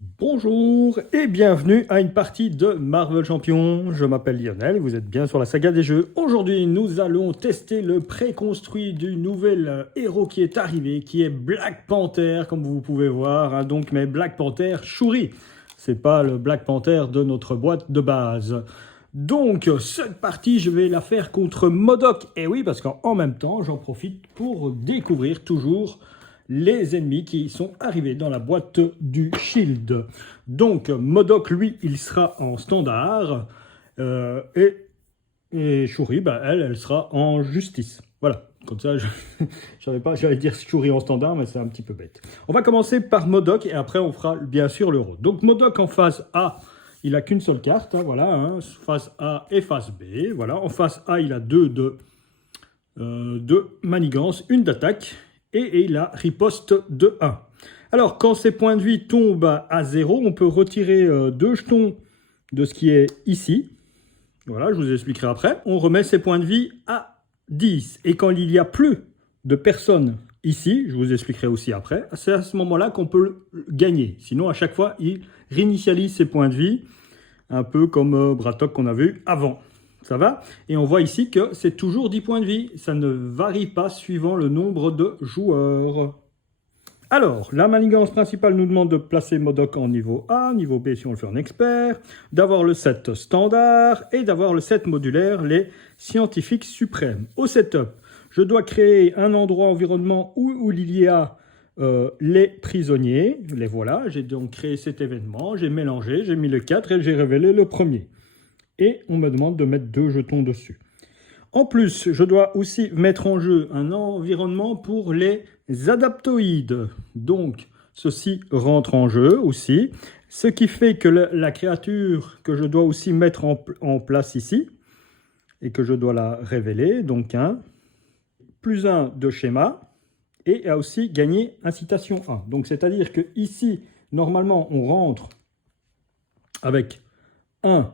Bonjour et bienvenue à une partie de Marvel Champion. Je m'appelle Lionel, vous êtes bien sur la saga des jeux. Aujourd'hui, nous allons tester le préconstruit du nouvel héros qui est arrivé, qui est Black Panther, comme vous pouvez voir. Mais Black Panther Shuri. C'est pas le Black Panther de notre boîte de base. Donc, cette partie, je vais la faire contre MODOK. Et oui, parce qu'en même temps, j'en profite pour découvrir toujours les ennemis qui sont arrivés dans la boîte du Shield. Donc, MODOK, lui, il sera en standard. Et Shuri, elle sera en justice. Voilà. Comme ça, j'allais dire Shuri en standard, mais c'est un petit peu bête. On va commencer par MODOK et après, on fera bien sûr l'euro. Donc, MODOK en phase A, il n'a qu'une seule carte. Phase A et phase B. Voilà. En phase A, il a deux de manigance, une d'attaque. Et il a riposte de 1. Alors, quand ces points de vie tombent à 0, on peut retirer 2 jetons de ce qui est ici. Voilà, je vous expliquerai après. On remet ces points de vie à 10. Et quand il n'y a plus de personnes ici, je vous expliquerai aussi après, c'est à ce moment-là qu'on peut gagner. Sinon, à chaque fois, il réinitialise ses points de vie, un peu comme Bratok qu'on a vu avant. Ça va? Et on voit ici que c'est toujours 10 points de vie. Ça ne varie pas suivant le nombre de joueurs. Alors, la manigance principale nous demande de placer MODOK en niveau A, niveau B si on le fait en expert, d'avoir le set standard et d'avoir le set modulaire, les scientifiques suprêmes. Au setup, je dois créer un endroit environnement où il y a les prisonniers. Les voilà, j'ai donc créé cet événement, j'ai mélangé, j'ai mis le 4 et j'ai révélé le premier. Et on me demande de mettre 2 jetons dessus. En plus, je dois aussi mettre en jeu un environnement pour les adaptoïdes. Donc, ceci rentre en jeu aussi. Ce qui fait que la créature que je dois aussi mettre en place ici, et que je dois la révéler, donc plus 1 de schéma, et a aussi gagné incitation 1. Donc, c'est-à-dire que ici, normalement, on rentre avec 1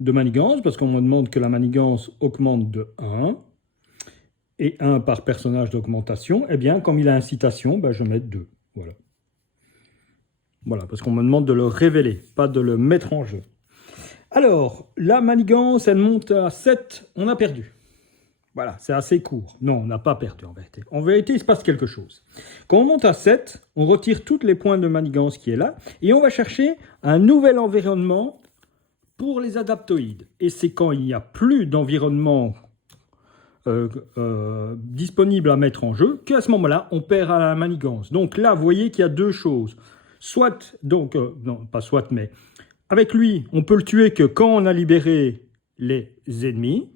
de manigance, parce qu'on me demande que la manigance augmente de 1, et 1 par personnage d'augmentation, eh bien, comme il a incitation, je mets 2. Voilà. Voilà, parce qu'on me demande de le révéler, pas de le mettre en jeu. Alors, la manigance, elle monte à 7, on a perdu. Voilà, c'est assez court. Non, on n'a pas perdu en vérité. En vérité, il se passe quelque chose. Quand on monte à 7, on retire tous les points de manigance qui est là, et on va chercher un nouvel environnement pour les adaptoïdes. Et c'est quand il n'y a plus d'environnement disponible à mettre en jeu qu'à ce moment-là, on perd à la manigance. Donc là, vous voyez qu'il y a 2 choses. Soit, non, pas soit, mais avec lui, on peut le tuer que quand on a libéré les ennemis.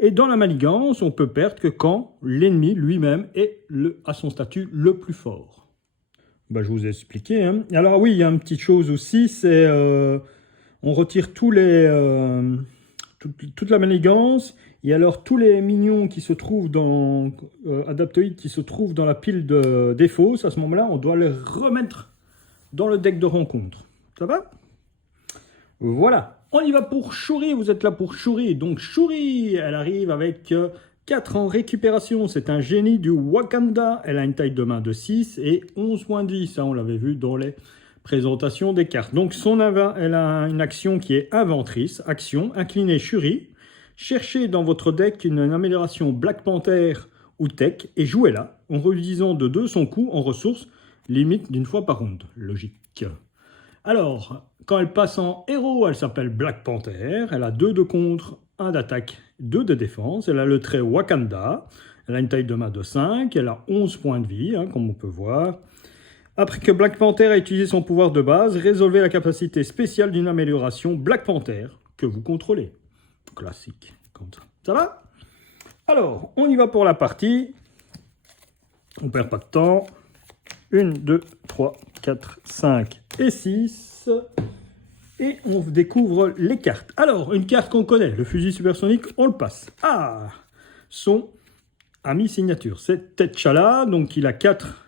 Et dans la manigance, on peut perdre que quand l'ennemi lui-même est à son statut le plus fort. Je vous ai expliqué. Alors oui, il y a une petite chose aussi, c'est on retire toute la manigance, et alors tous les minions qui se trouvent dans adaptoïdes qui se trouvent dans la pile de défauts, à ce moment-là, on doit les remettre dans le deck de rencontre. Ça va? Voilà. On y va pour Shuri, vous êtes là pour Shuri. Donc Shuri, elle arrive avec 4 en récupération. C'est un génie du Wakanda. Elle a une taille de main de 6 et 11 points de vie. Ça, on l'avait vu dans les présentation des cartes. Donc, elle a une action qui est inventrice. Action, incliner Shuri. Cherchez dans votre deck une amélioration Black Panther ou Tech et jouez-la en réduisant de 2 son coût en ressources, limite d'une fois par ronde. Logique. Alors, quand elle passe en héros, elle s'appelle Black Panther. Elle a 2 de contre, 1 d'attaque, 2 de défense. Elle a le trait Wakanda. Elle a une taille de main de 5. Elle a 11 points de vie, comme on peut voir. Après que Black Panther a utilisé son pouvoir de base, résolvez la capacité spéciale d'une amélioration Black Panther que vous contrôlez. Classique, comme ça. Ça va? Alors, on y va pour la partie. On ne perd pas de temps. 1, 2, 3, 4, 5 et 6. Et on découvre les cartes. Alors, une carte qu'on connaît, le fusil supersonique, on le passe. Ah, son ami signature, c'est T'Challa, donc il a 4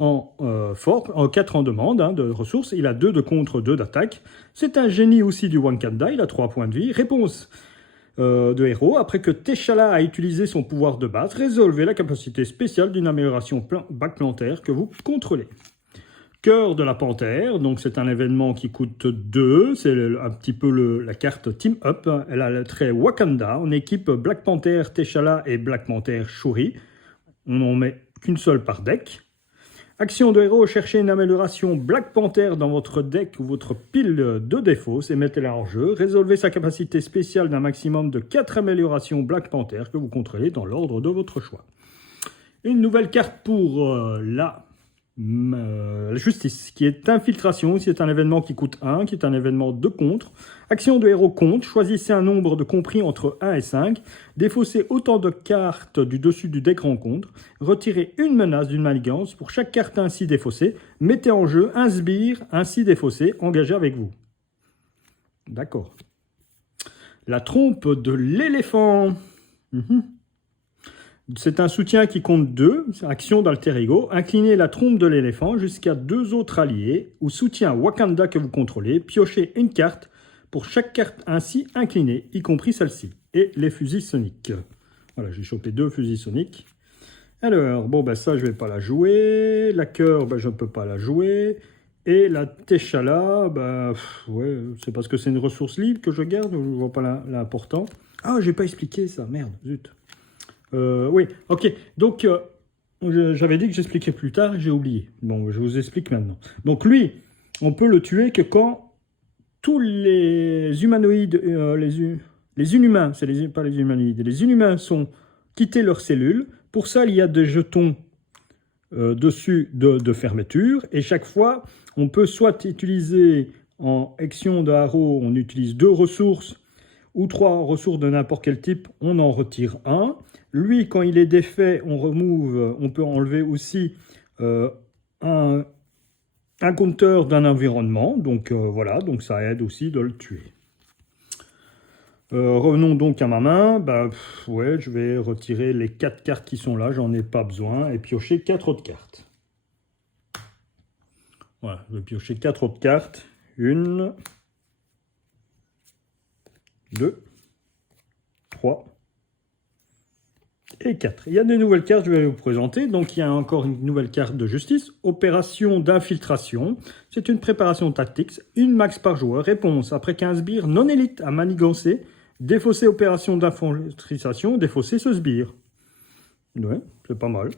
en 4 en demande de ressources. Il a 2 de contre, 2 d'attaque. C'est un génie aussi du Wakanda, il a 3 points de vie. Réponse de héros. Après que T'Challa a utilisé son pouvoir de base, résolvez la capacité spéciale d'une amélioration Black Panther que vous contrôlez. Cœur de la Panthère, donc c'est un événement qui coûte 2, c'est un petit peu la carte Team Up, elle a le trait Wakanda, en équipe Black Panther T'Challa et Black Panther Shuri, on n'en met qu'une seule par deck. Action de héros, cherchez une amélioration Black Panther dans votre deck ou votre pile de défauts et mettez-la en jeu. Résolvez sa capacité spéciale d'un maximum de 4 améliorations Black Panther que vous contrôlez dans l'ordre de votre choix. Une nouvelle carte pour la justice, qui est infiltration, c'est un événement qui coûte 1, qui est un événement de contre. Action de héros contre, choisissez un nombre de compris entre 1 et 5, défaussez autant de cartes du dessus du deck rencontre, retirez une menace d'une manigance pour chaque carte ainsi défaussée, mettez en jeu un sbire ainsi défaussé, engagé avec vous. D'accord. La trompe de l'éléphant. C'est un soutien qui compte 2, action d'alter ego. Inclinez la trompe de l'éléphant jusqu'à 2 autres alliés ou soutien Wakanda que vous contrôlez. Piochez une carte pour chaque carte ainsi inclinée, y compris celle-ci. Et les fusils soniques. Voilà, j'ai chopé 2 fusils soniques. Alors, bon, ben ça, je ne vais pas la jouer. La cœur, ben, je ne peux pas la jouer. Et la T'Challa, ben, ouais, c'est parce que c'est une ressource libre que je garde. Je ne vois pas l'important. Ah, j'ai pas expliqué ça, merde, zut. Oui, ok. Donc, j'avais dit que j'expliquerais plus tard, j'ai oublié. Bon, je vous explique maintenant. Donc, lui, on peut le tuer que quand tous les humanoïdes, les inhumains, pas les humanoïdes, les inhumains sont quittés leurs cellules. Pour ça, il y a des jetons dessus de fermeture. Et chaque fois, on peut soit utiliser en action de haro, on utilise 2 ressources ou 3 ressources de n'importe quel type, on en retire 1. Lui, quand il est défait, on peut enlever aussi un compteur d'un environnement. Donc voilà, donc ça aide aussi de le tuer. Revenons donc à ma main. Bah, ouais, je vais retirer les 4 cartes qui sont là, j'en ai pas besoin, et piocher 4 autres cartes. Voilà, je vais piocher 4 autres cartes. 1, 2, 3 et 4. Il y a des nouvelles cartes, je vais vous présenter. Donc, il y a encore une nouvelle carte de justice. Opération d'infiltration. C'est une préparation tactique. Une max par joueur. Réponse. Après 15 sbires non élite à manigancer. Défausser opération d'infiltration. Défausser ce sbire. Ouais, c'est pas mal.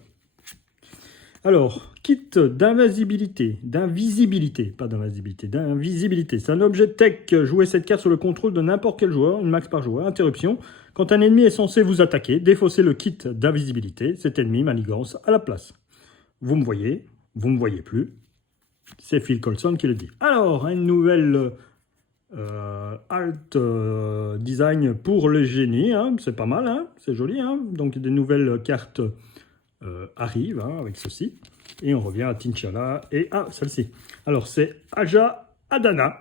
Alors, kit d'invisibilité, pas d'invisibilité, d'invisibilité. C'est un objet tech. Jouez cette carte sur le contrôle de n'importe quel joueur, une max par joueur. Interruption. Quand un ennemi est censé vous attaquer, défaussez le kit d'invisibilité. Cet ennemi manigance à la place. Vous me voyez plus. C'est Phil Coulson qui le dit. Alors, une nouvelle alt design pour le génie. Hein. C'est pas mal, hein. C'est joli. Hein. Donc, des nouvelles cartes arrive avec ceci. Et on revient à T'Challa et à celle-ci. Alors, c'est Aja Adana.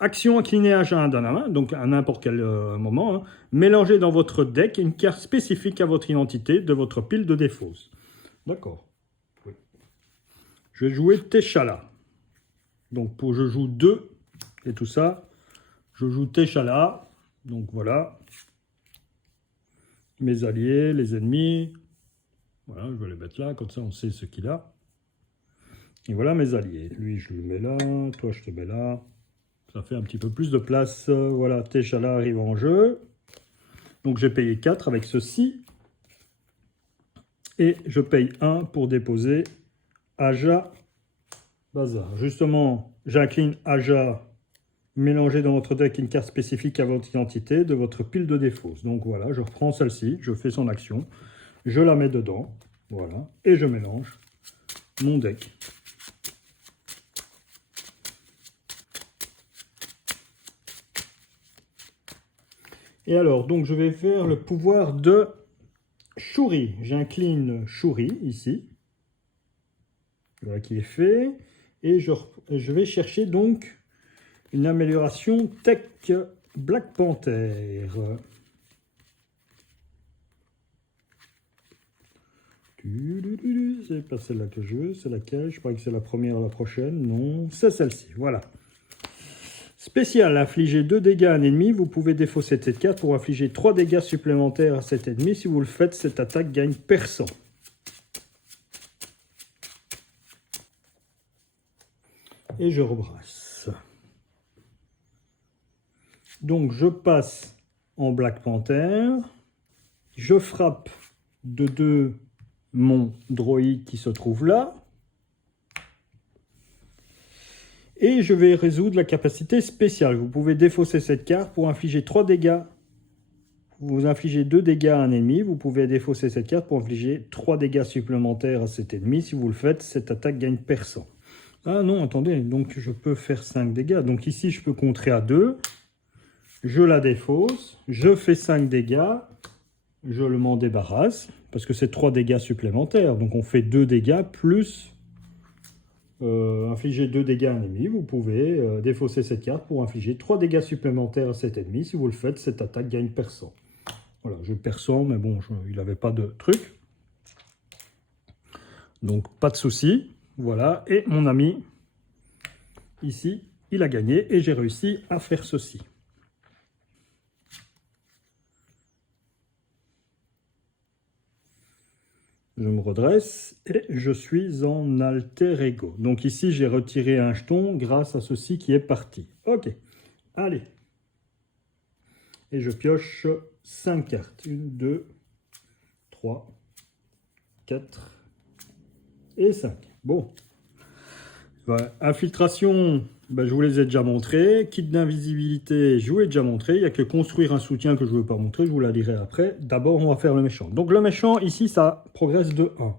Action inclinée Aja Adana, donc à n'importe quel moment. Hein. Mélangez dans votre deck une carte spécifique à votre identité de votre pile de défauts. D'accord. Oui. Je vais jouer T'Challa. Donc, je joue 2 et tout ça. Je joue T'Challa. Donc, voilà. Mes alliés, les ennemis. Voilà, je vais les mettre là, comme ça on sait ce qu'il a. Et voilà mes alliés. Lui, je le mets là, toi, je te mets là. Ça fait un petit peu plus de place. Voilà, T'Challa arrive en jeu. Donc, j'ai payé 4 avec ceci. Et je paye 1 pour déposer Aja Bazar. Justement, j'incline Aja, mélangez dans votre deck une carte spécifique à votre identité de votre pile de défauts. Donc, voilà, je reprends celle-ci, je fais son action. Je la mets dedans, voilà, et je mélange mon deck. Et alors, donc je vais faire le pouvoir de Shuri. J'incline Shuri ici. Voilà qui est fait. Et je vais chercher donc une amélioration Tech Black Panther. C'est pas celle-là que je veux, c'est laquelle? Je crois que c'est la première ou la prochaine. Non, c'est celle-ci, voilà. Spécial, infliger 2 dégâts à un ennemi. Vous pouvez défausser cette carte pour infliger 3 dégâts supplémentaires à cet ennemi. Si vous le faites, cette attaque gagne perçant. Et je rebrasse. Donc je passe en Black Panther. Je frappe de 2 mon droïde qui se trouve là. Et je vais résoudre la capacité spéciale. Vous pouvez défausser cette carte pour infliger 3 dégâts. Vous infligez 2 dégâts à un ennemi. Vous pouvez défausser cette carte pour infliger 3 dégâts supplémentaires à cet ennemi. Si vous le faites, cette attaque gagne perçant. Ah non, attendez, donc je peux faire 5 dégâts. Donc ici, je peux contrer à 2. Je la défausse. Je fais 5 dégâts. Je m'en débarrasse. Parce que c'est 3 dégâts supplémentaires. Donc on fait 2 dégâts plus... infliger 2 dégâts à un ennemi, vous pouvez défausser cette carte pour infliger 3 dégâts supplémentaires à cet ennemi. Si vous le faites, cette attaque gagne perçant. Voilà, je perçant, mais bon, il n'avait pas de truc. Donc, pas de souci. Voilà, et mon ami, ici, il a gagné et j'ai réussi à faire ceci. Je me redresse et je suis en alter ego. Donc ici, j'ai retiré un jeton grâce à ceci qui est parti. Ok, allez. Et je pioche 5 cartes. 1, 2, 3, 4 et 5. Bon. Infiltration, je vous les ai déjà montrés. Kit d'invisibilité, je vous l'ai déjà montré. Il n'y a que construire un soutien que je ne veux pas montrer. Je vous la dirai après. D'abord, on va faire le méchant. Donc le méchant, ici, ça progresse de 1.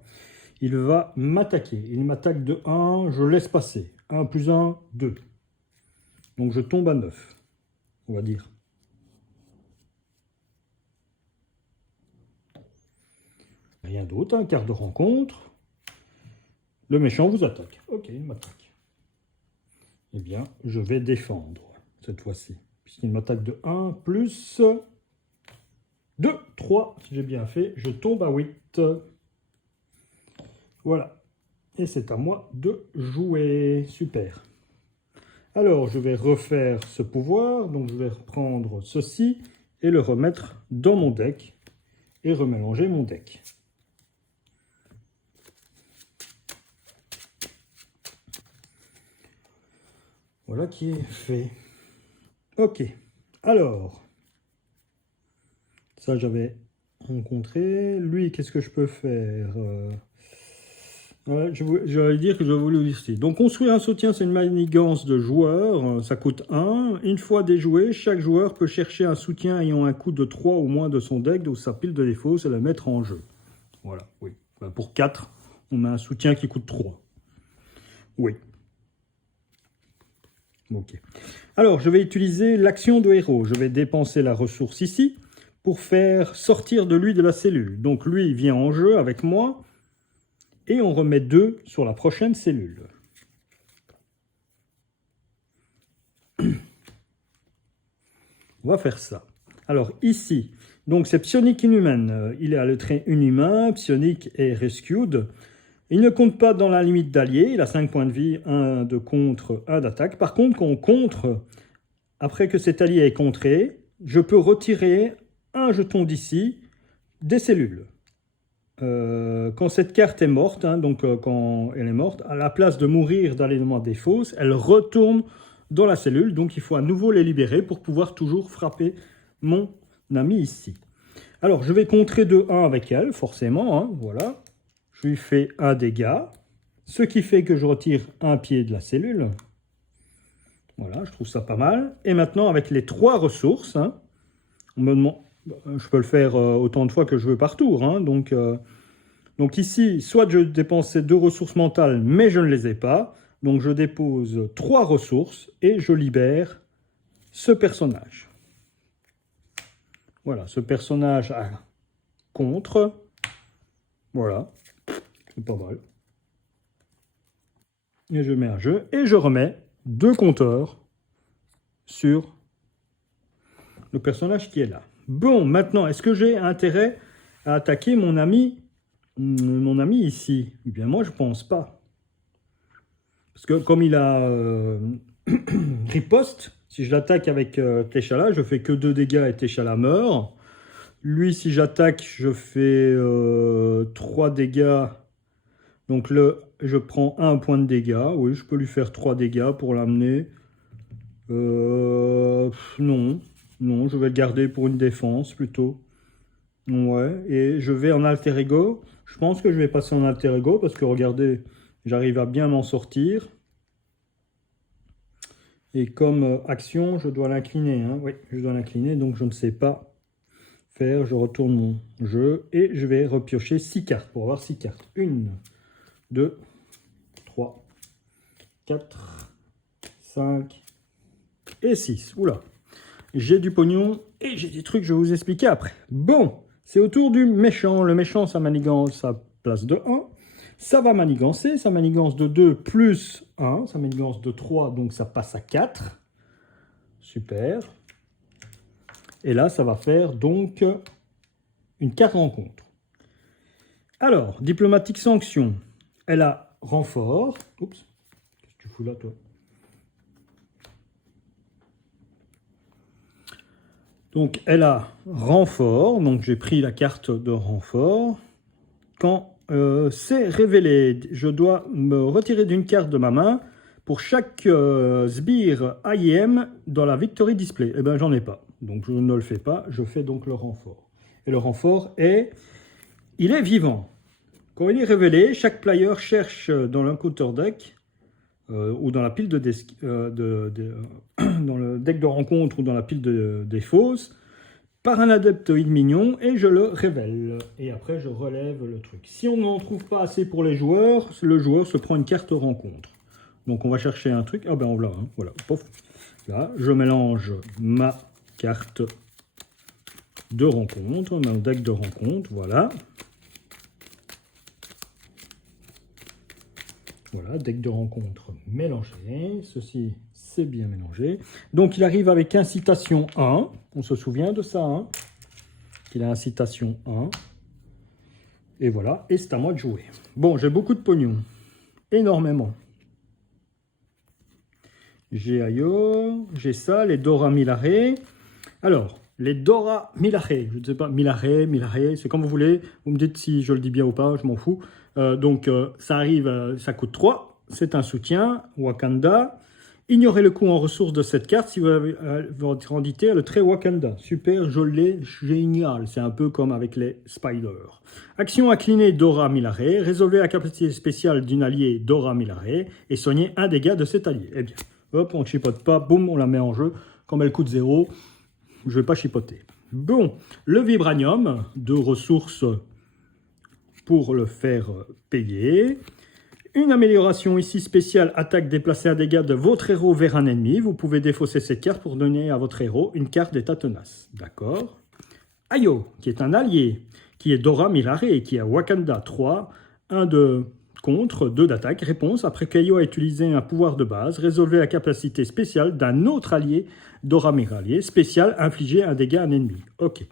Il va m'attaquer. Il m'attaque de 1, je laisse passer. 1 plus 1, 2. Donc je tombe à 9, on va dire. Rien d'autre, hein, carte de rencontre. Le méchant vous attaque. Ok, il m'attaque. Eh bien, je vais défendre cette fois-ci. Puisqu'il m'attaque de 1 plus 2, 3. Si j'ai bien fait, je tombe à 8. Voilà. Et c'est à moi de jouer. Super. Alors, je vais refaire ce pouvoir. Donc, je vais reprendre ceci et le remettre dans mon deck. Et remélanger mon deck. Voilà qui est fait. Ok. Alors, ça j'avais rencontré. Lui, qu'est-ce que je peux faire voilà, j'allais dire que je voulais ici. Donc, construire un soutien, c'est une manigance de joueur. Ça coûte 1. Une fois déjoué, chaque joueur peut chercher un soutien ayant un coût de 3 ou moins de son deck, ou sa pile de défaut, c'est la mettre en jeu. Voilà, oui. Pour 4, on a un soutien qui coûte 3. Oui. Ok. Alors, je vais utiliser l'action de héros. Je vais dépenser la ressource ici pour faire sortir de lui de la cellule. Donc, lui, il vient en jeu avec moi et on remet 2 sur la prochaine cellule. On va faire ça. Alors, ici, donc c'est Psionic Inhuman. Il est à le trait inhumain. Psionic est rescued. Il ne compte pas dans la limite d'alliés, il a 5 points de vie, 1 de contre, 1 d'attaque. Par contre, quand on contre, après que cet allié est contré, je peux retirer un jeton d'ici des cellules. Quand cette carte est morte, hein, donc quand elle est morte, à la place de mourir dans l'élément des fosses, elle retourne dans la cellule, donc il faut à nouveau les libérer pour pouvoir toujours frapper mon ami ici. Alors, je vais contrer de 1 avec elle, forcément, hein, voilà. Je lui fais un dégât, ce qui fait que je retire un pied de la cellule. Voilà, je trouve ça pas mal. Et maintenant, avec les 3 ressources, hein, on me demande, je peux le faire autant de fois que je veux par tour. Hein, donc ici, soit je dépense ces 2 ressources mentales, mais je ne les ai pas. Donc je dépose 3 ressources et je libère ce personnage. Voilà, ce personnage a contre. Voilà. C'est pas mal. Et je mets un jeu et je remets 2 compteurs sur le personnage qui est là. Bon, maintenant, est-ce que j'ai intérêt à attaquer mon ami ici? Eh bien, moi, je pense pas. Parce que comme il a riposte, si je l'attaque avec Téchala, je fais que 2 dégâts et Téchala meurt. Lui, si j'attaque, je fais 3 dégâts. Donc je prends un point de dégâts. Oui, je peux lui faire 3 dégâts pour l'amener. Non, non, je vais le garder pour une défense plutôt. Ouais, et je vais en alter ego. Je pense que je vais passer en alter ego parce que regardez, j'arrive à bien m'en sortir. Et comme action, je dois l'incliner. Hein. Oui, je dois l'incliner, donc je ne sais pas faire. Je retourne mon jeu et je vais repiocher 6 cartes pour avoir 6 cartes. 1, 2, 3, 4, 5 et 6. Oula, j'ai du pognon et j'ai des trucs que je vais vous expliquer après. Bon, c'est au tour du méchant. Le méchant, ça manigance sa place de 1. Ça va manigancer, ça manigance de 2 plus 1, ça manigance de 3, donc ça passe à 4. Super. Et là, ça va faire donc une carte rencontre. Alors, diplomatique sanction, elle a renfort. Oups, qu'est-ce que tu fous là, toi? Donc, elle a renfort, donc j'ai pris la carte de renfort. Quand c'est révélé, je dois me retirer d'une carte de ma main pour chaque sbire IM dans la victory display. Eh bien, j'en ai pas, donc je ne le fais pas, je fais donc le renfort. Et le renfort est, il est vivant. Quand il est révélé, chaque player cherche dans l'encounter deck ou dans la pile de, dans le deck de rencontre ou dans la pile des fausses, par un adeptoïde mignon et je le révèle. Et après, je relève le truc. Si on n'en trouve pas assez pour les joueurs, le joueur se prend une carte rencontre. Donc, on va chercher un truc. Ah ben, voilà, hein, voilà. Pof. Là, je mélange ma carte de rencontre, mon deck de rencontre, voilà. Voilà, deck de rencontre mélangé. Ceci, c'est bien mélangé. Donc, il arrive avec incitation 1. On se souvient de ça, hein? Il a incitation 1. Et voilà, et c'est à moi de jouer. Bon, j'ai beaucoup de pognon. Énormément. J'ai Ayo, j'ai ça, les Dora Milaje. Alors, les Dora Milaje, je ne sais pas, Milaje, c'est comme vous voulez. Vous me dites si je le dis bien ou pas, je m'en fous. Donc, ça arrive, ça coûte 3. C'est un soutien, Wakanda. Ignorez le coût en ressources de cette carte si vous avez votre rendité le trait Wakanda. Super, je l'ai, génial. C'est un peu comme avec les Spiders. Action inclinée Dora Milaje. Résolvez la capacité spéciale d'une alliée Dora Milaje et soignez un dégât de cet allié. Eh bien, hop, on ne chipote pas, boum, on la met en jeu. Comme elle coûte 0, je ne vais pas chipoter. Bon, le Vibranium, 2 ressources pour le faire payer. Une amélioration ici spéciale, attaque déplacer un dégât de votre héros vers un ennemi. Vous pouvez défausser cette carte pour donner à votre héros une carte d'état tenace. D'accord. Ayo, qui est un allié, qui est Dora Milaje, qui a Wakanda 3, 1 de contre, 2 d'attaque. Réponse, après qu'Ayo a utilisé un pouvoir de base, résolvez la capacité spéciale d'un autre allié, Dora Milaje, spécial, infliger un dégât à un ennemi. Ok.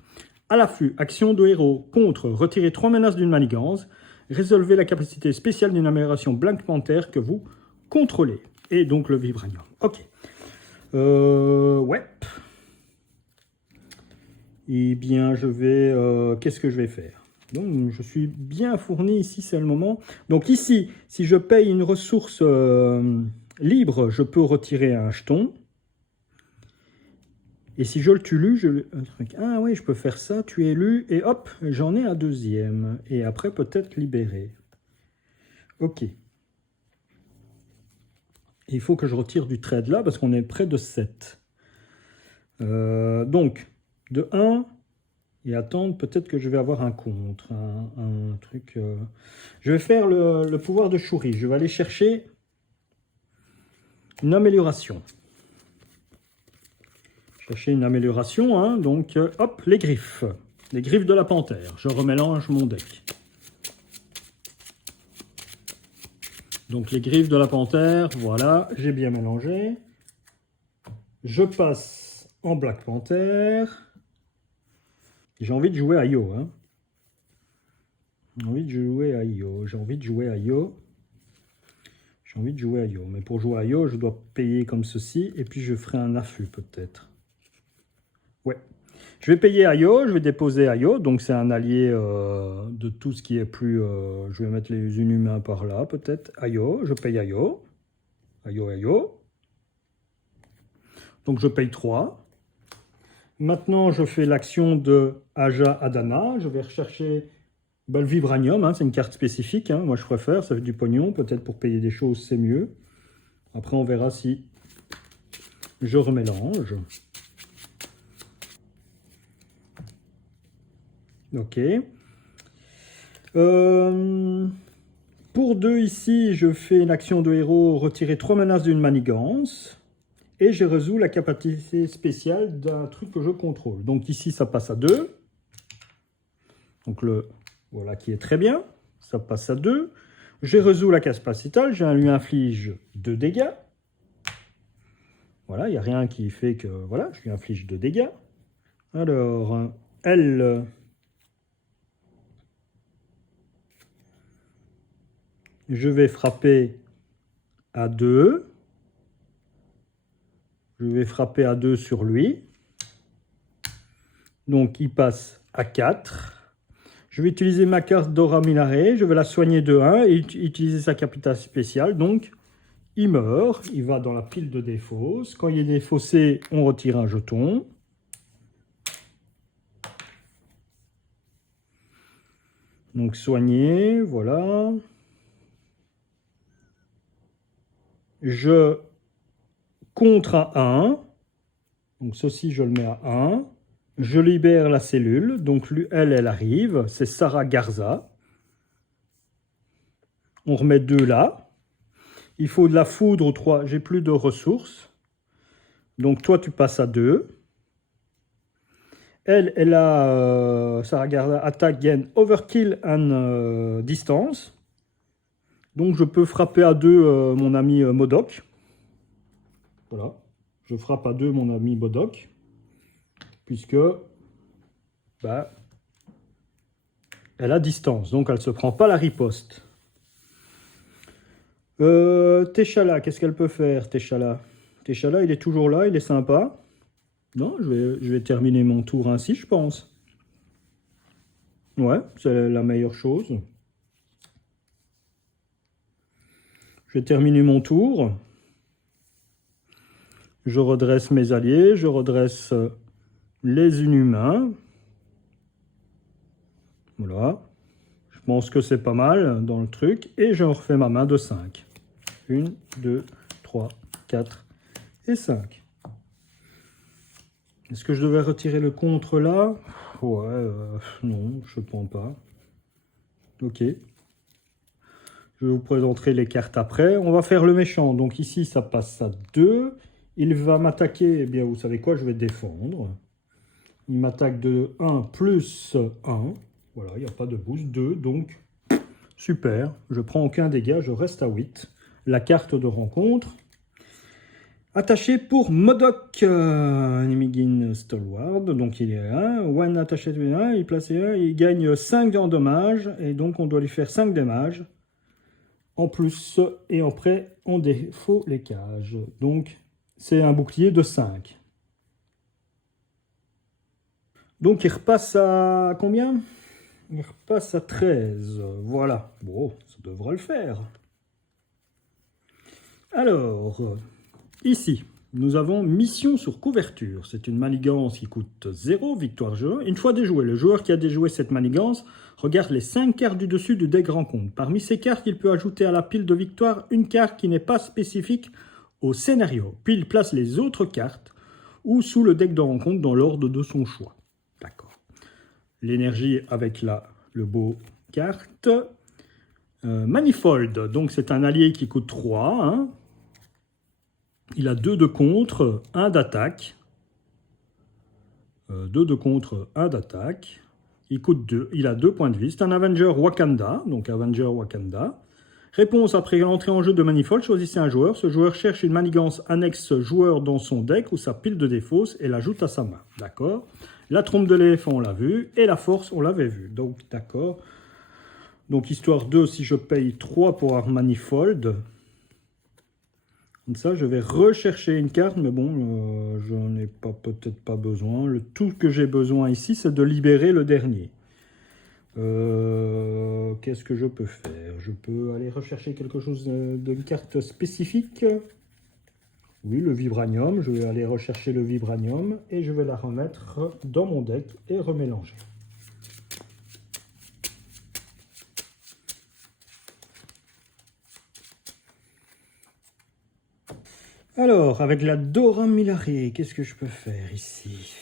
À l'affût, action de héros, contre, retirer 3 menaces d'une manigance. Résolvez la capacité spéciale d'une amélioration Black Panther que vous contrôlez. Et donc le Vibranium. Ok. Ouais. Eh bien, je vais... qu'est-ce que je vais faire? Donc, je suis bien fourni ici, c'est le moment. Donc ici, si je paye une ressource libre, je peux retirer un jeton. Et si je le tue, ah oui, je peux faire ça, tu es élu, et hop, j'en ai un deuxième. Et après, peut-être libéré. Ok. Il faut que je retire du trade là, parce qu'on est près de 7. Donc, de 1, et attendre, peut-être que je vais avoir un contre, un truc... Je vais faire le pouvoir de Shuri. Je vais aller chercher une amélioration. Chercher une amélioration, hein, donc hop, les griffes de la panthère. Je remélange mon deck. Donc les griffes de la panthère, voilà, j'ai bien mélangé. Je passe en Black Panther. J'ai envie de jouer à Io. Hein. J'ai envie de jouer à Io. J'ai envie de jouer à Io. J'ai envie de jouer à Io. Mais pour jouer à Io, je dois payer comme ceci. Et puis je ferai un affût peut-être. Ouais. Je vais payer Ayo, je vais déposer Ayo, donc c'est un allié de tout ce qui est plus... je vais mettre les inhumains par là, peut-être. Ayo, je paye Ayo. Ayo. Donc je paye 3. Maintenant, je fais l'action de Aja Adana. Je vais rechercher le Vibranium, hein, c'est une carte spécifique. Hein, moi, je préfère, ça fait du pognon. Peut-être pour payer des choses, c'est mieux. Après, on verra si je remélange. Ok. Pour 2 ici, je fais une action de héros, retirer 3 menaces d'une manigance. Et je résous la capacité spéciale d'un truc que je contrôle. Donc ici, ça passe à 2. Donc voilà qui est très bien. Ça passe à 2. Je résous la capacitale, je lui inflige 2 dégâts. Voilà, il n'y a rien qui fait que... Voilà, je lui inflige 2 dégâts. Alors, elle... Je vais frapper à 2. Je vais frapper à 2 sur lui. Donc, il passe à 4. Je vais utiliser ma carte d'Aura Minare. Je vais la soigner de 1 et utiliser sa capitale spéciale. Donc, il meurt. Il va dans la pile de défausse. Quand il est défaussé, on retire un jeton. Donc, soigner. Voilà. Je contre à 1. Donc, ceci, je le mets à 1. Je libère la cellule, donc elle arrive, c'est Sarah Garza. On remet 2 là. Il faut de la foudre au 3, j'ai plus de ressources. Donc toi, tu passes à 2. Elle a, Sarah Garza, attaque, gain, overkill and distance. Donc je peux frapper à 2 mon ami Modok. Voilà, je frappe à 2 mon ami Modok. Puisque elle a distance, donc elle ne se prend pas la riposte. Teshala, qu'est-ce qu'elle peut faire, Teshala? Teshala, il est toujours là, il est sympa. Non, je vais terminer mon tour ainsi, je pense. Ouais, c'est la meilleure chose. Je vais terminer mon tour. Je redresse mes alliés, je redresse les inhumains. Voilà. Je pense que c'est pas mal dans le truc. Et je refais ma main de 5. 1, 2, 3, 4 et 5. Est-ce que je devais retirer le contre là? Ouais, non, je ne pense pas. Ok. Je vous présenterai les cartes après. On va faire le méchant. Donc ici, ça passe à 2. Il va m'attaquer. Eh bien, vous savez quoi? Je vais défendre. Il m'attaque de 1 plus 1. Voilà, il n'y a pas de boost. 2, donc super. Je prends aucun dégât, je reste à 8. La carte de rencontre. Attaché pour Modok, Nimigin Stalwart, donc il est 1. One attaché de 1, il place 1, il gagne 5 en dommages, et donc on doit lui faire 5 dommages. En plus, et après, on défaut les cages. Donc, c'est un bouclier de 5. Donc, il repasse à combien? Il repasse à 13. Voilà. Bon, ça devrait le faire. Alors, ici, nous avons mission sur couverture. C'est une manigance qui coûte 0, victoire joueur. Une fois déjoué, le joueur qui a déjoué cette manigance regarde les 5 cartes du dessus du deck rencontre. Parmi ces cartes, il peut ajouter à la pile de victoire une carte qui n'est pas spécifique au scénario. Puis il place les autres cartes ou sous le deck de rencontre dans l'ordre de son choix. D'accord. L'énergie avec le beau carte. Manifold, donc c'est un allié qui coûte 3. Hein. Il a 2 de contre, 1 d'attaque. 2 de contre, 1 d'attaque. Il coûte 2. Il a 2 points de vie. C'est un Avenger Wakanda. Donc Avenger Wakanda. Réponse après l'entrée en jeu de Manifold. Choisissez un joueur. Ce joueur cherche une manigance annexe joueur dans son deck ou sa pile de défausse et l'ajoute à sa main. D'accord. La trompe de l'éléphant, on l'a vu. Et la force, on l'avait vu. Donc d'accord. Donc histoire 2, si je paye 3 pour avoir Manifold. Comme ça, je vais rechercher une carte, mais bon, j'en ai peut-être pas besoin. Tout que j'ai besoin ici, c'est de libérer le dernier. Qu'est-ce que je peux faire? Je peux aller rechercher quelque chose d'une carte spécifique. Oui, le vibranium. Je vais aller rechercher le vibranium et je vais la remettre dans mon deck et remélanger. Alors, avec la Dora Milaje, qu'est-ce que je peux faire ici?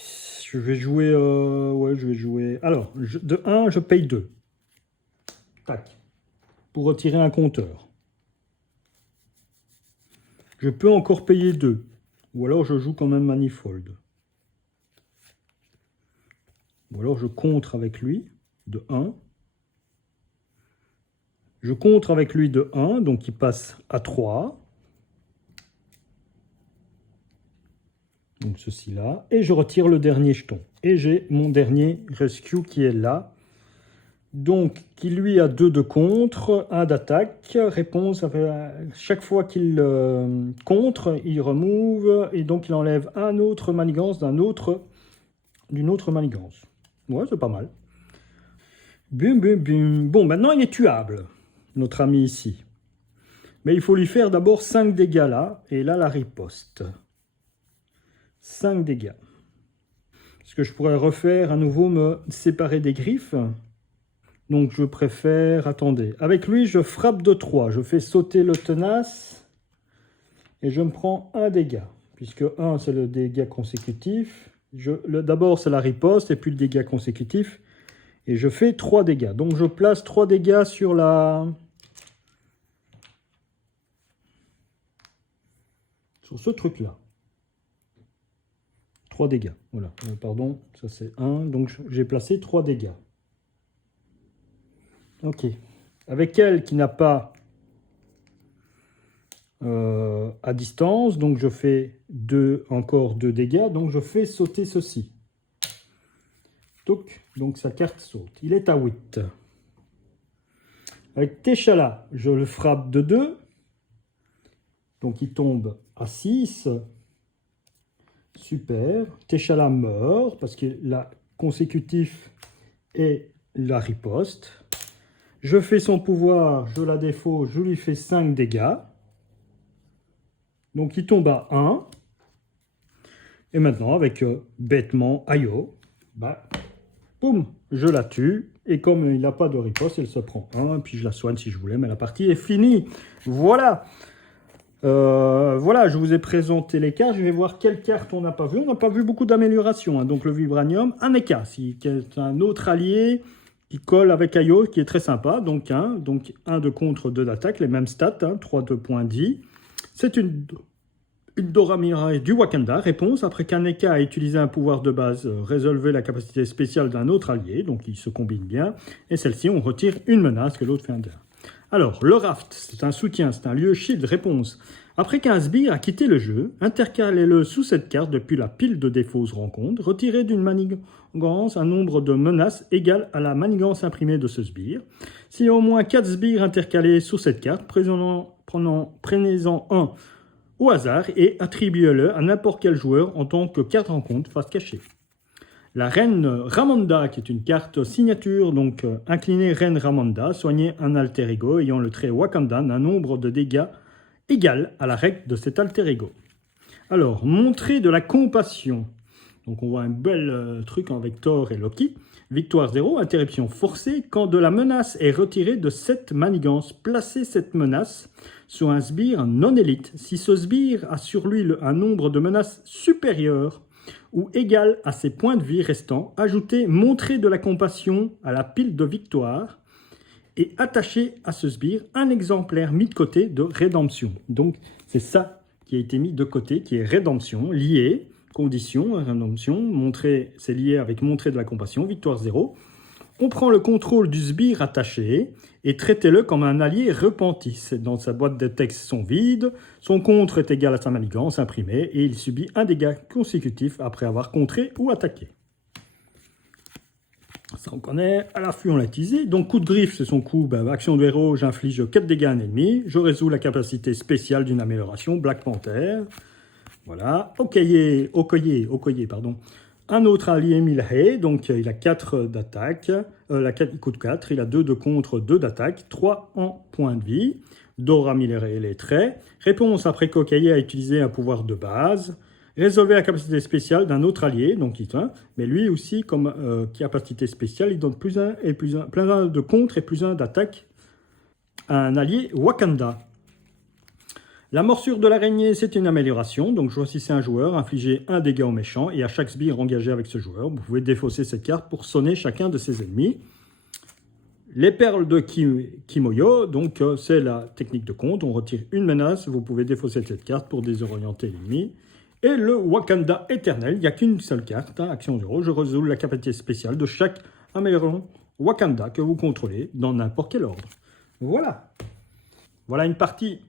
Je vais jouer... ouais, je vais jouer... Alors, de 1, je paye 2. Tac. Pour retirer un compteur. Je peux encore payer 2. Ou alors je joue quand même Manifold. Ou alors je contre avec lui de 1. Je contre avec lui de 1, donc il passe à 3. Donc ceci là. Et je retire le dernier jeton. Et j'ai mon dernier rescue qui est là. Donc, qui lui a 2 de contre, 1 d'attaque. Réponse, chaque fois qu'il contre, il remove. Et donc, il enlève un autre manigance d'une autre manigance. Ouais, c'est pas mal. Bum, bum, bum. Bon, maintenant, il est tuable, notre ami ici. Mais il faut lui faire d'abord 5 dégâts là. Et là, la riposte. 5 dégâts. Est-ce que je pourrais refaire à nouveau me séparer des griffes? Donc je préfère... Attendez. Avec lui, je frappe de 3. Je fais sauter le tenace. Et je me prends un dégât. Puisque 1, c'est le dégât consécutif. D'abord, c'est la riposte. Et puis le dégât consécutif. Et je fais 3 dégâts. Donc je place 3 dégâts sur la... Sur ce truc-là. 3 dégâts. Voilà. Pardon, ça c'est 1. Donc j'ai placé 3 dégâts. Ok. Avec elle qui n'a pas à distance, donc je fais encore 2 dégâts, donc je fais sauter ceci. Donc sa carte saute. Il est à 8. Avec Téchala, je le frappe de 2. Donc il tombe à 6. Super. Téchala meurt parce que la consécutif est la riposte. Je fais son pouvoir, je la défausse, je lui fais 5 dégâts. Donc il tombe à 1. Et maintenant, avec bêtement Ayo, bah, boum, je la tue. Et comme il n'a pas de riposte, elle se prend 1. Puis je la soigne si je voulais, mais la partie est finie. Voilà. Voilà, je vous ai présenté les cartes. Je vais voir quelles cartes on n'a pas vues. On n'a pas vu beaucoup d'améliorations. Hein. Donc le vibranium, un Mecha, qui est un autre allié qui colle avec Ayo, qui est très sympa. Donc 1 de contre, 2 d'attaque, les mêmes stats, hein, 3 de points dit. C'est une Dora Milaje du Wakanda. Réponse, après qu'un Eka a utilisé un pouvoir de base, résolvez la capacité spéciale d'un autre allié, donc ils se combinent bien. Et celle-ci, on retire une menace que l'autre fait un dégât. Alors, le raft, c'est un soutien, c'est un lieu shield. Réponse, après qu'un sbire a quitté le jeu, intercalez-le sous cette carte depuis la pile de défauts rencontre, retirez d'une manigance un nombre de menaces égal à la manigance imprimée de ce sbire. S'il y a au moins 4 sbires intercalés sous cette carte, prenez-en un au hasard et attribuez-le à n'importe quel joueur en tant que carte rencontre face cachée. La reine Ramonda, qui est une carte signature, donc inclinée reine Ramonda, soignez un alter ego ayant le trait Wakandan, un nombre de dégâts égal à la règle de cet alter ego. Alors, montrer de la compassion. Donc on voit un bel truc avec Thor et Loki. Victoire 0, interruption forcée. Quand de la menace est retirée de cette manigance, placez cette menace sur un sbire non élite. Si ce sbire a sur lui un nombre de menaces supérieur ou égal à ses points de vie restants, ajoutez montrer de la compassion à la pile de victoire et attachez à ce sbire un exemplaire mis de côté de rédemption. Donc c'est ça qui a été mis de côté, qui est rédemption, lié. Condition, rédemption, montrer, c'est lié avec montrer de la compassion, victoire 0. On prend le contrôle du sbire attaché et traitez-le comme un allié repenti. Dans sa boîte de texte sont vides, son contre est égal à sa manigance imprimée et il subit un dégât consécutif après avoir contré ou attaqué. ça on connaît. À l'affût, on l'a utilisé. Donc, coup de griffe, c'est son coup. Action de héros, j'inflige 4 dégâts à un ennemi. Je résous la capacité spéciale d'une amélioration, Black Panther. Voilà. Okoye, pardon. Un autre allié Milhae, donc il a 4 d'attaque. Il coûte 4, il a 2 de contre, 2 d'attaque, 3 en points de vie. Dora Milhae les traits. Réponse après qu'Okoye a utilisé un pouvoir de base. Résolvez la capacité spéciale d'un autre allié, donc il tient, mais lui aussi, comme qui a capacité spéciale, il donne plus 1 et plus 1, plein 1 de contre et plus 1 d'attaque à un allié Wakanda. La morsure de l'araignée, c'est une amélioration, donc choisissez un joueur, infligez un dégât au méchant, et à chaque sbire engagé avec ce joueur, vous pouvez défausser cette carte pour sonner chacun de ses ennemis. Les perles de Kimoyo, donc c'est la technique de compte, on retire une menace, vous pouvez défausser cette carte pour désorienter l'ennemi. Et le Wakanda éternel, il n'y a qu'une seule carte, hein, action 0, je résous la capacité spéciale de chaque améliorant Wakanda que vous contrôlez dans n'importe quel ordre. Voilà. Voilà une partie,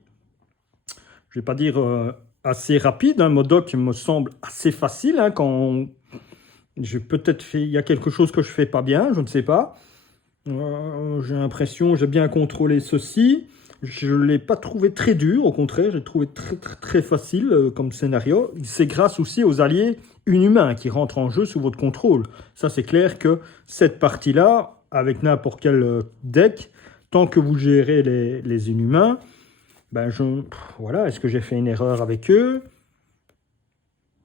je ne vais pas dire assez rapide, hein. Modok me semble assez facile, hein, quand il y a quelque chose que je ne fais pas bien, je ne sais pas. J'ai l'impression, j'ai bien contrôlé ceci. Je ne l'ai pas trouvé très dur, au contraire, j'ai trouvé très facile comme scénario. C'est grâce aussi aux alliés inhumains qui rentrent en jeu sous votre contrôle. Ça, c'est clair que cette partie-là, avec n'importe quel deck, tant que vous gérez les inhumains, voilà, est-ce que j'ai fait une erreur avec eux?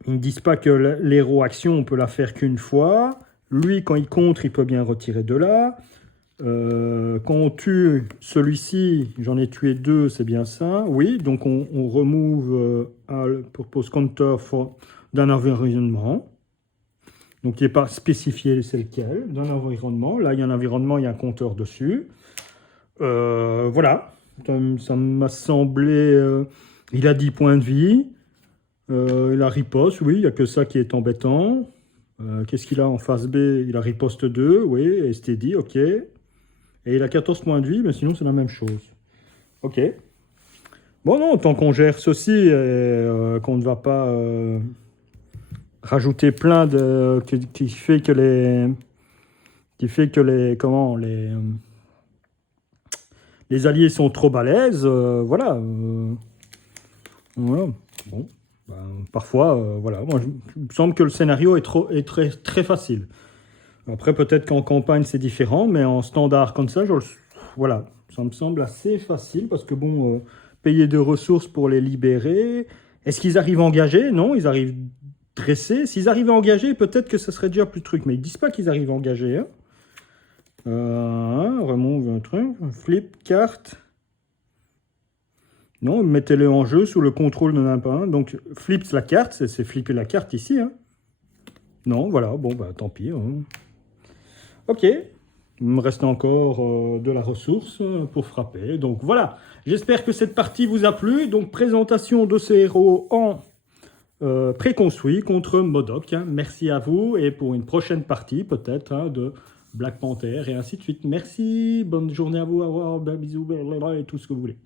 Ils ne disent pas que l'héros action, on peut la faire qu'une fois. Lui, quand il contre, il peut bien retirer de là. Quand on tue celui-ci, j'en ai tué 2, c'est bien ça. Oui, donc on remove purpose counter d'un environnement. Donc il n'est pas spécifié c'est lequel, d'un environnement. Là, il y a un environnement, il y a un compteur dessus. Voilà, ça m'a semblé... il a 10 points de vie. Il a riposte, oui, il n'y a que ça qui est embêtant. Qu'est-ce qu'il a en face B? Il a riposte 2, oui, et steady, ok. Et il a 14 points de vie, mais sinon c'est la même chose. Ok. Bon non, tant qu'on gère ceci, qu'on ne va pas rajouter plein de... qui fait que les alliés sont trop balèzes, voilà. Voilà. Bon. Parfois, voilà. Moi, il me semble que le scénario est très facile. Après, peut-être qu'en campagne, c'est différent, mais en standard comme ça, voilà, ça me semble assez facile, parce que bon, payer de ressources pour les libérer, est-ce qu'ils arrivent engagés? Non, ils arrivent dressés. S'ils arrivent engagés, peut-être que ce serait déjà plus de trucs, mais ils disent pas qu'ils arrivent engagés. Hein. Remove un truc, flip, carte. Non, mettez-le en jeu sous le contrôle de n'importe un. Donc, flips la carte, c'est flipper la carte ici. Hein. Non, voilà, bon, tant pis. Hein. Ok, il me reste encore de la ressource pour frapper. Donc voilà, j'espère que cette partie vous a plu. Donc présentation de ces héros en préconstruit contre Modok. Hein. Merci à vous et pour une prochaine partie peut-être hein, de Black Panther et ainsi de suite. Merci, bonne journée à vous, au revoir, bisous et tout ce que vous voulez.